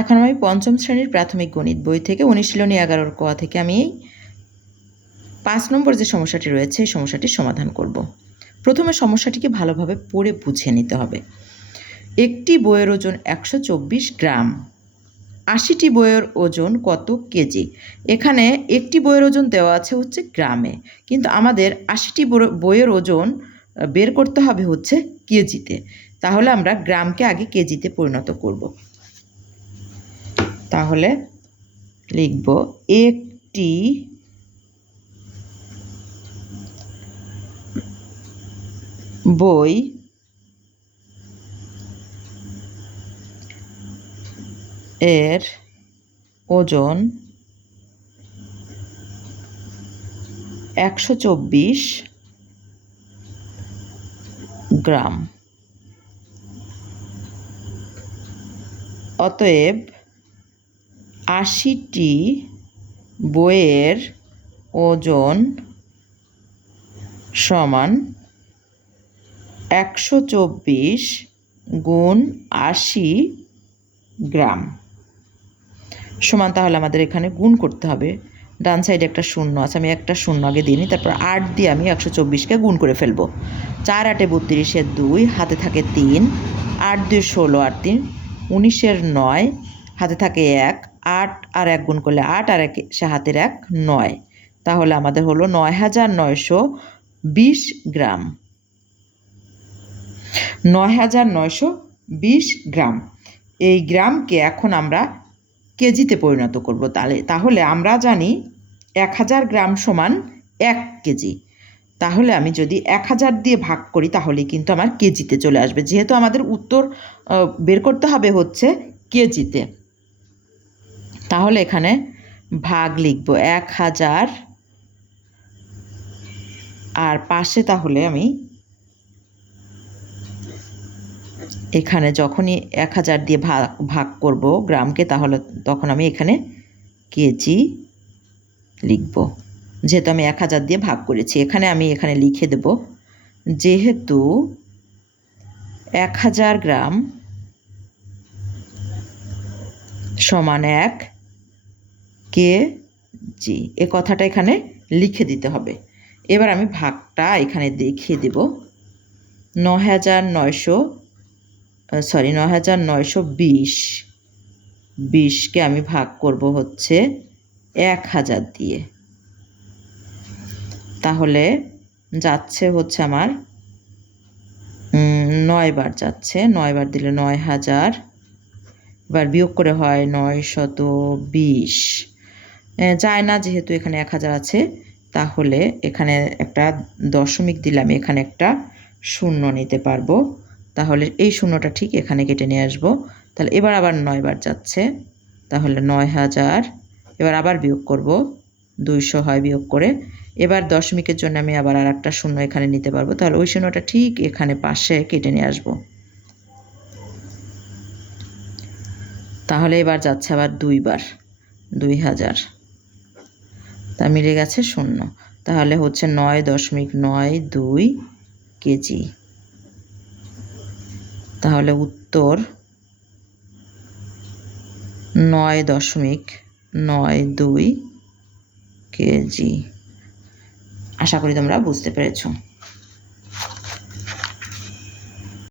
এখন আমি পঞ্চম শ্রেণীর প্রাথমিক গণিত বই থেকে অনুশীলনী 11 ক থেকে আমি 5 নম্বর যে সমস্যাটি রয়েছে এই সমস্যাটির সমাধান করব। প্রথমে সমস্যাটিকে ভালোভাবে পড়ে বুঝে নিতে হবে। একটি বইয়ের ওজন 124 গ্রাম। 80টি বইয়ের ওজন কত কেজি? এখানে একটি বইয়ের ওজন দেওয়া আছে হচ্ছে গ্রামে, কিন্তু আমাদের 80টি বইয়ের ওজন বের করতে হবে হচ্ছে কেজিতে। তাহলে আমরা গ্রামকে আগে কেজিতে পরিণত করব। তাহলে লিখব একটি বই এর ওজন 124 গ্রাম। অতএব 80টি বইয়ের ওজন সমান 124 গুণ 80 গ্রাম সমান। তাহলে আমাদের এখানে গুণ করতে হবে। ডান সাইডে একটা শূন্য আছে, আমি একটা শূন্য আগে দিই নি, তারপর 8 দিয়ে আমি 124কে গুণ করে ফেলবো। 4 8 32 2, হাতে থাকে 3, 8 2 16, 8 3 19 9, হাতে থাকে 1, 8 আর 1 গুণ করলে 8 আর 1 সে হাতের 1 9। তাহলে আমাদের হলো 9920 গ্রাম। 9920 গ্রাম। এই গ্রামকে এখন আমরা কেজিতে পরিণত করব। তাহলে আমরা জানি 1000 গ্রাম সমান 1 কেজি। তাহলে আমি যদি 1000 দিয়ে ভাগ করি তাহলে কিন্তু আমার কেজিতে চলে আসবে, যেহেতু আমাদের উত্তর বের করতে হবে হচ্ছে কেজিতে। তাহলে এখানে ভাগ লিখব 1000, আর পাশে তাহলে আমি এখানে যখনই 1000 দিয়ে ভাগ করব গ্রামকে, তাহলে তখন আমি এখানে কেজি লিখব, যেহেতু আমি 1000 দিয়ে ভাগ করেছি। আমি এখানে লিখে দেব, যেহেতু 1000 গ্রাম সমান 1 কেজি, এ কথাটা এখানে লিখে দিতে হবে। এবার আমি ভাগটা এখানে দেখিয়ে দেব। 9920কে আমি ভাগ করব হচ্ছে 1000 দিয়ে। তাহলে যাচ্ছে হচ্ছে আমার 9 বার যাচ্ছে, 9 বার দিলে 9000, এবার বিয়োগ করে হয় 920। যায় না, যেহেতু এখানে 1000 আছে, তাহলে এখানে একটা দশমিক দিলে আমি এখানে একটা শূন্য নিতে পারবো। তাহলে এই শূন্যটা ঠিক এখানে কেটে নিয়ে আসবো। তাহলে এবার আবার 9 বার যাচ্ছে, তাহলে 9000। এবার আবার বিয়োগ করব, 200 হয় বিয়োগ করে। এবার দশমিকের জন্য আমি আবার আর একটা শূন্য এখানে নিতে পারবো। তাহলে ওই শূন্যটা ঠিক এখানে পাশে কেটে নিয়ে আসবো। তাহলে এবার যাচ্ছে আবার 2 বার, 2000, তা মিলে গেছে শূন্য। তাহলে হচ্ছে 9.92 কেজি। তাহলে উত্তর 9.92 কেজি। আশা করি তোমরা বুঝতে পেরেছো।